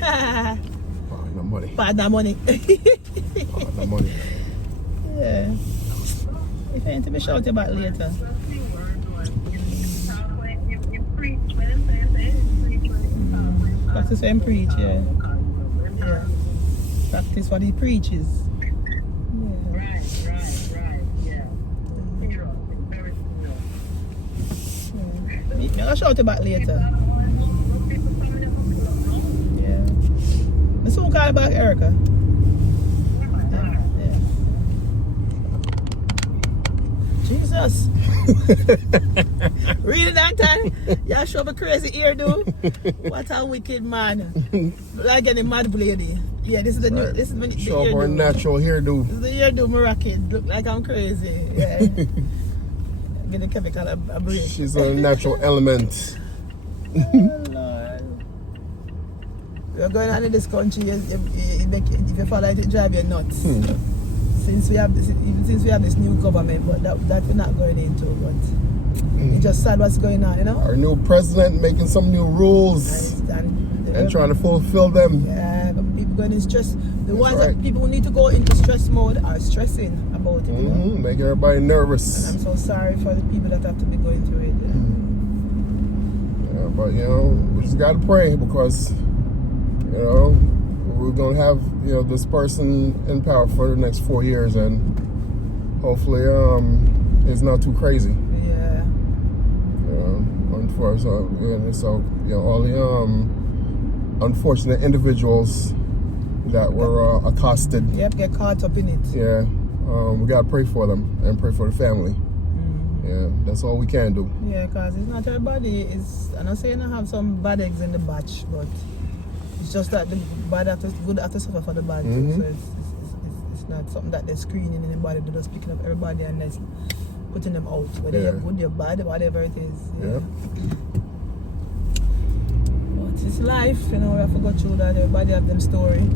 Partner money. Partner money. Partner money. Yeah. If I ain't to be shouted about later. Practice when preach, yeah. Yeah. Practice what he preaches. Yeah. Yeah. I'll shout about later. Yeah. I soon call back Erica. Yeah. Jesus. Really that time? You show me crazy hairdo. What a wicked man. Like getting mad lady. Yeah, this is the new, this is the show her natural hairdo. This is the hairdo miracle. Look like I'm crazy. Yeah. Give the chemical a break. She's a natural element. Oh Lord. We're going on in this country, if you follow it, it drive you nuts. Since we have this new government, but that we're not going into, but it's just sad what's going on, you know? Our new president making some new rules and trying to fulfill them. Yeah, but people going in stress. The ones that people who need to go into stress mode are stressing about it, you know? Make everybody nervous. And I'm so sorry for the people that have to be going through it. Yeah, but you know, we just gotta pray because you know we're gonna have this person in power for the next 4 years, and hopefully it's not too crazy. Yeah. Unfortunately, so all the unfortunate individuals that were accosted. Yep, get caught up in it. Yeah, we gotta pray for them and pray for the family. Yeah, that's all we can do. Yeah, because it's not everybody. I'm not saying I have some bad eggs in the batch, but it's just that the bad actors, good actors suffer for the bad too. So it's not something that they're screening anybody. They're just picking up everybody and that's putting them out. Whether you're good, you're bad, whatever it is. Yeah. But it's life, we have to go through that. Everybody have them story.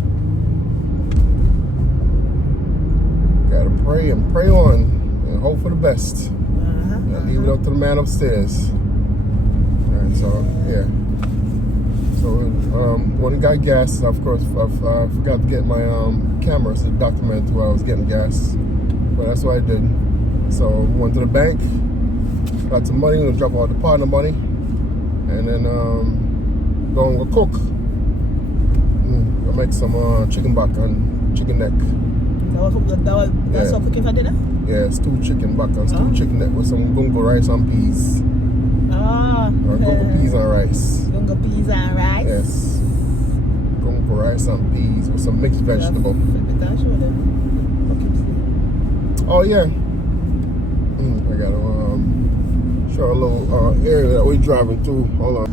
Gotta pray and pray on and hope for the best. And leave it up to the man upstairs. Alright, so yeah. So when I got gas, of course, I forgot to get my cameras to document while I was getting gas. But that's what I did. So went to the bank, got some money, to drop all the partner money, and then go and cook. I'll make some chicken back and chicken neck. That's what cooking for dinner? Yeah, stewed chicken back and stewed chicken neck with some gungo rice and peas. Or gungo peas and rice. Gungo peas and rice? Yes. Gungo rice and peas with some mixed vegetable. Oh yeah. I gotta show a little area that we're driving through. Hold on.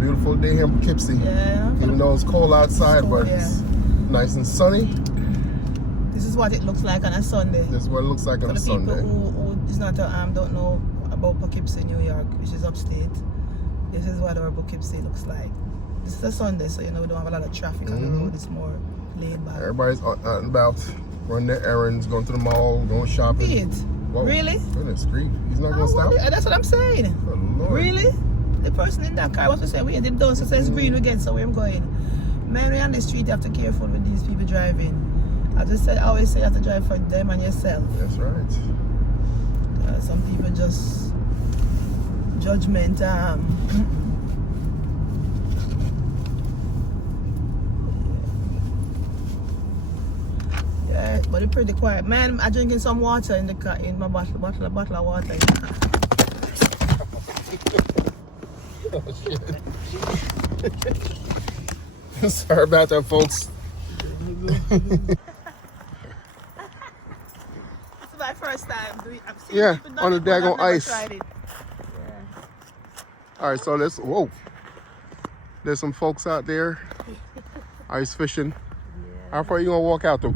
Beautiful day here in Poughkeepsie. Yeah. Even though it's cold outside, but it's nice and sunny. This is what it looks like on a Sunday. This is what it looks like on a Sunday. For the people who is not don't know about Poughkeepsie, New York, which is upstate, this is what our Poughkeepsie looks like. This is a Sunday, so we don't have a lot of traffic on the road. It's more laid back. Everybody's out and about, running their errands, going to the mall, going shopping. Whoa. Really? Goodness grief. He's not going to stop? That's what I'm saying. Really? The person in that car was to say, we did done, so says green again, so where I'm going. Man, we're on the street, you have to be careful with these people driving. I always say you have to drive for them and yourself. That's right. Some people just judgment. Yeah, but it's pretty quiet. Man, I'm drinking some water in the car, in my bottle of water. Oh, shit. Sorry about that, folks. It's my first time. I've seen on the daggone ice. Yeah. All right, so there's some folks out there ice fishing. Yeah. How far are you gonna walk out though?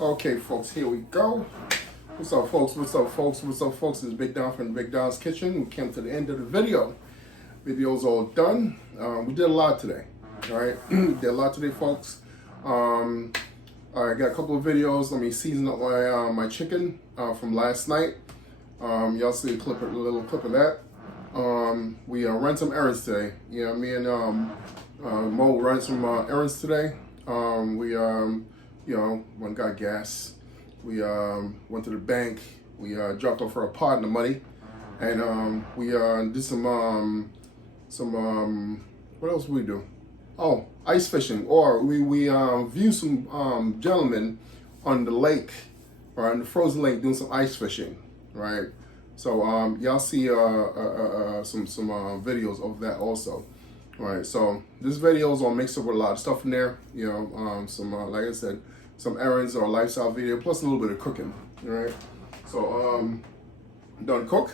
Okay, folks, here we go. What's up, folks? What's up, folks? What's up, folks? It's Big Don from Big Don's Kitchen. We came to the end of the video. Video's all done. We did a lot today. All right, did a lot today, folks. I got a couple of videos. Let me season up my chicken from last night. Y'all see a little clip of that. We ran some errands today. Yeah, me and Mo ran some errands today. We one got gas. We went to the bank. We dropped off our partner money, and we did some what else did we do? Oh, ice fishing. Or we viewed some gentlemen on the lake, or on the frozen lake, doing some ice fishing, right? So y'all see some videos of that also. All right, so this video is all mixed up with a lot of stuff in there. You know, some like I said, some errands or lifestyle video, plus a little bit of cooking. All right, so done cook.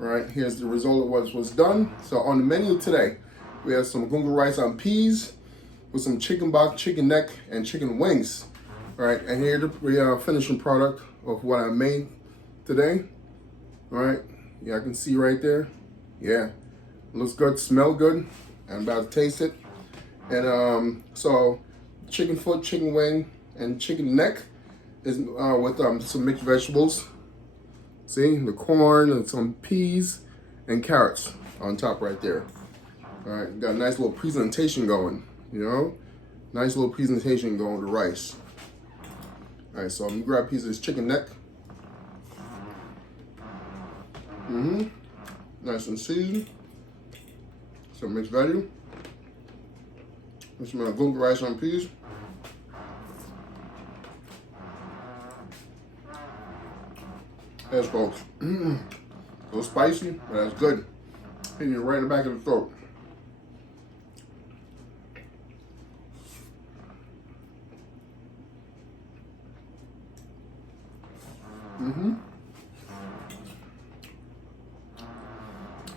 All right, here's the result of what was done. So on the menu today, we have some gunga rice on peas with some chicken bok, chicken neck, and chicken wings. All right, and here the finishing product of what I made today. All right, yeah, I can see right there. Yeah, looks good, smell good. I'm about to taste it. And so chicken foot, chicken wing, and chicken neck is with some mixed vegetables. See, the corn and some peas and carrots on top right there. All right, got a nice little presentation going, you know? Nice little presentation going with the rice. All right, so I'm gonna grab a piece of this chicken neck. Nice and seasoned. Some mixed veggie. Some gunga rice on peas. Yes, folks. A little spicy, but that's good. Hitting you right in the back of the throat.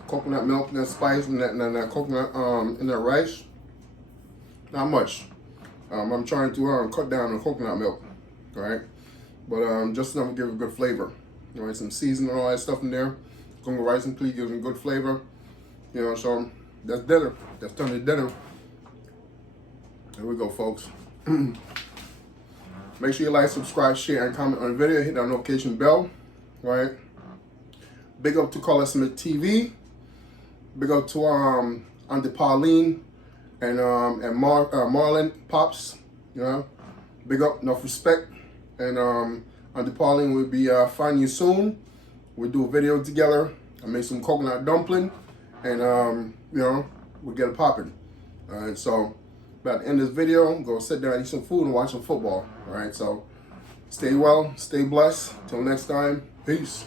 Coconut milk, that spice, and that coconut in that rice. Not much. I'm trying to cut down on coconut milk, all right? But just enough to give it a good flavor. All right, some seasoning and all that stuff in there. Gunga rice and peas gives them good flavor. You know, so that's dinner. That's done to dinner. Here we go, folks. Make sure you like, subscribe, share, and comment on the video. Hit that notification bell, all right? Big up to Carla Smith TV. Big up to Auntie Pauline and Marlon Pops, you know. Big up, enough respect. And Auntie Pauline will be finding you soon. We'll do a video together. I made some coconut dumpling, and you know, we'll get it popping. All right, so about to end this video, go sit down, eat some food, and watch some football. All right, so stay well, stay blessed. Till next time, peace.